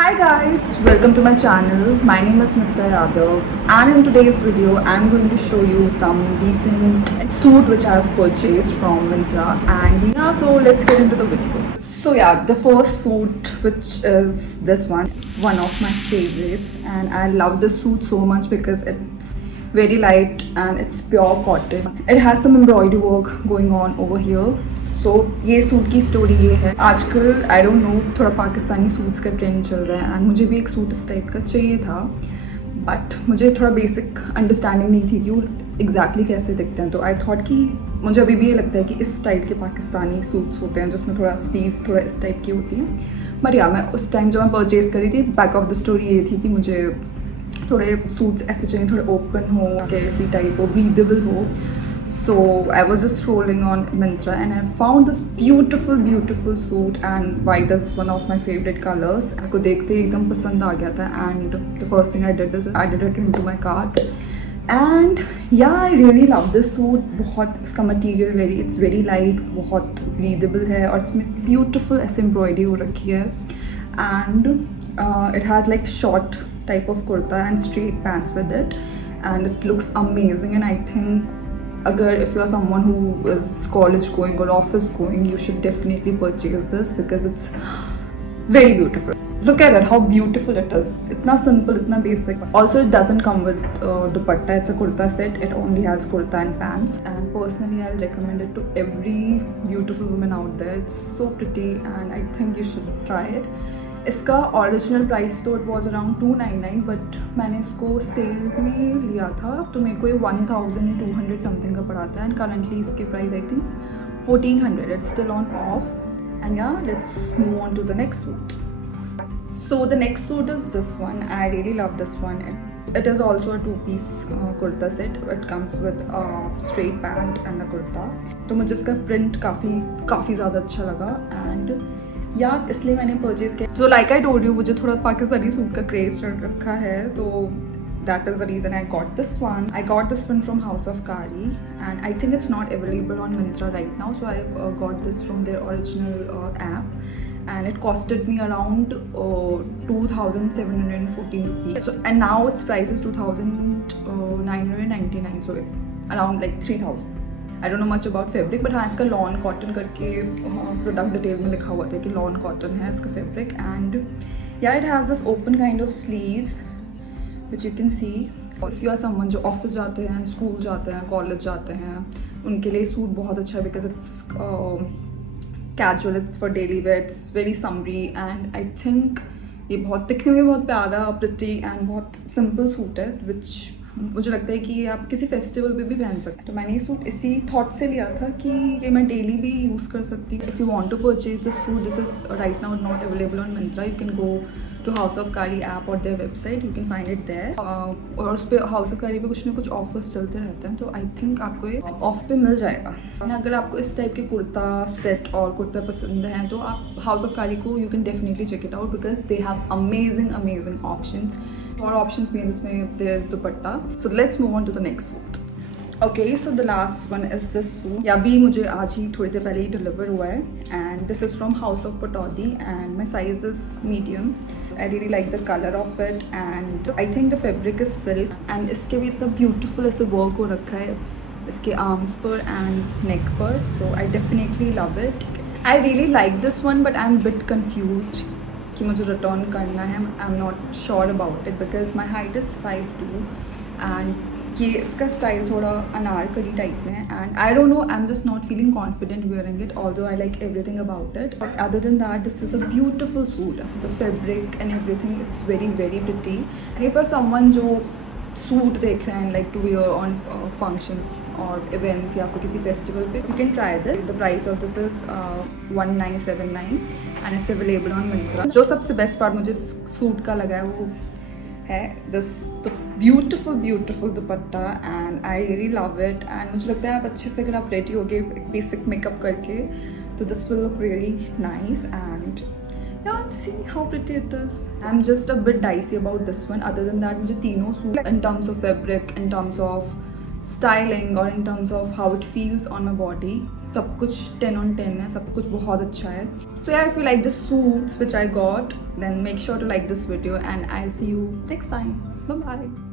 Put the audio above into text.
Hi guys, welcome to my channel. My name is Nitya Yadav and in today's video I'm going to show you some decent suit which I have purchased from Myntra, and yeah, so let's get into the video. So yeah, the first suit, which is this one of my favorites, and I love this suit so much because it's very light and it's pure cotton. It has some embroidery work going on over here. सो ये सूट की स्टोरी ये है, आजकल आई don't no थोड़ा पाकिस्तानी सूट्स का ट्रेंड चल रहा है एंड मुझे भी एक सूट इस टाइप का चाहिए था, बट मुझे थोड़ा बेसिक अंडरस्टैंडिंग नहीं थी कि वो एग्जैक्टली कैसे दिखते हैं. तो आई थॉट कि मुझे अभी भी ये लगता है कि इस टाइप के पाकिस्तानी सूट्स होते हैं जिसमें थोड़ा स्लीव्स थोड़ा इस टाइप की होती हैं. बट या मैं उस टाइम जब मैं परचेज़ करी थी, बैक ऑफ द स्टोरी ये थी कि मुझे थोड़े सूट्स ऐसे चाहिए, थोड़े ओपन हो, कैफी टाइप हो, ब्रीदेबल हो. So I was just scrolling on Myntra and I found this beautiful suit, and white is one of my favorite colors. मेरे को देखते ही एकदम पसंद आ गया था and the first thing I did is added it into my cart. And yeah, I really love this suit. बहुत इसका material it's very light, बहुत breathable है और इसमें beautiful ऐसे embroidery हो रखी है. And it has like short type of kurta and straight pants with it, and it looks amazing. And I think अगर if you are someone who is college going or office going, you should definitely purchase this because it's very beautiful. Look at it, how beautiful it is. Itna simple, itna basic. Also, it doesn't come with dupatta. It's a kurta set. It only has kurta and pants. And personally, I'll recommend it to every beautiful woman out there. It's so pretty, and I think you should try it. इसका original price तो it was around 299, बट मैंने इसको सेल में लिया था तो मेरे को ये 1200 समथिंग का पड़ा था. एंड करंटली इसके price I think 1400. It's still on off. And yeah, let's move on to the next suit. So the next suit is this one. I really love this one. It is also a two-piece kurta set. It comes with a straight pant and a kurta. तो मुझे इसका प्रिंट काफ़ी ज़्यादा अच्छा लगा एंड यार इसलिए मैंने परचेज़ किया. तो लाइक आई टोल्ड यू, मुझे थोड़ा पाकिस्तानी सूट का क्रेज चढ़ रखा है, तो that is the reason I got this one. I got this one from House of Kari and I think it's not available on Myntra right now, so I got this from there original app and it costed me around 2,714 rupees. So, and now its price is 2,999, so around like 3,000. I don't know much about fabric, but हाँ इसका lawn cotton करके product detail में लिखा हुआ था कि lawn cotton है इसका fabric. And yeah, it has this open kind of sleeves which you can see. If you are someone जो ऑफिस जाते हैं, स्कूल जाते हैं, कॉलेज जाते हैं, उनके लिए सूट बहुत अच्छा है because it's casual, it's for daily wear, it's very summery, and I think ये बहुत दिखने में बहुत प्यारा, pretty and बहुत simple सूट है which मुझे लगता है कि ये आप किसी फेस्टिवल पे भी पहन सकते हैं. तो मैंने ये सूट इसी थॉट से लिया था कि ये मैं डेली भी यूज़ कर सकती हूँ. If you want to purchase this suit, this is right now not available on Myntra. You can go to House of Kari app और their website, you can find it there. और उस पर हाउस ऑफ कारी पे कुछ ना कुछ ऑफर्स चलते रहते हैं, तो आई थिंक आपको ये ऑफ पे मिल जाएगा. अगर आपको इस टाइप के कुर्ता सेट और कुर्ता पसंद हैं तो आप हाउस ऑफ कारी को you can definitely check it out because they have amazing options. और ऑप्शंस में जिसमें there is dupatta. So let's move on to the next suit. Okay, so the last one is this suit. या भी मुझे आज ही थोड़ी देर पहले ही डिलीवर हुआ है and this is from House of Pataudi and my size is medium. I really like the colour of it and I think the fabric is silk and इसके भी इतना ब्यूटिफुल ऐसे वर्क हो रखा है इसके आर्म्स पर एंड नेक पर. So I definitely love it. I really like this one but I am bit confused कि मुझे रिटर्न करना है. I am not sure about it because my height is 5'2" and ये इसका स्टाइल थोड़ा अनारकली टाइप में है and I don't know, I am just not feeling confident wearing it, although I like everything about it. But other than that this is a beautiful suit. The fabric and everything it's very pretty. And if are someone जो suit देख रहे हैं like to wear on functions और events या फिर किसी festival पे, you can try this. The price of this is 1979 and it's available on Myntra. जो सबसे बेस्ट पार्ट मुझे सूट का लगा है वो है this beautiful dupatta and I really love it. And मुझे लगता है आप अच्छे से अगर आप रेडी हो गए बेसिक मेकअप करके तो this will look really nice. And yeah, see how pretty it is. I'm just a bit dicey about this one. Other than that, मुझे तीनों सूट in terms of fabric, in terms of styling और in terms of how it feels on my body सब कुछ 10 on 10 है, सब कुछ बहुत अच्छा है. So yeah, if you like the suits which I got, then make sure to like this video and I'll see you next time. Bye bye.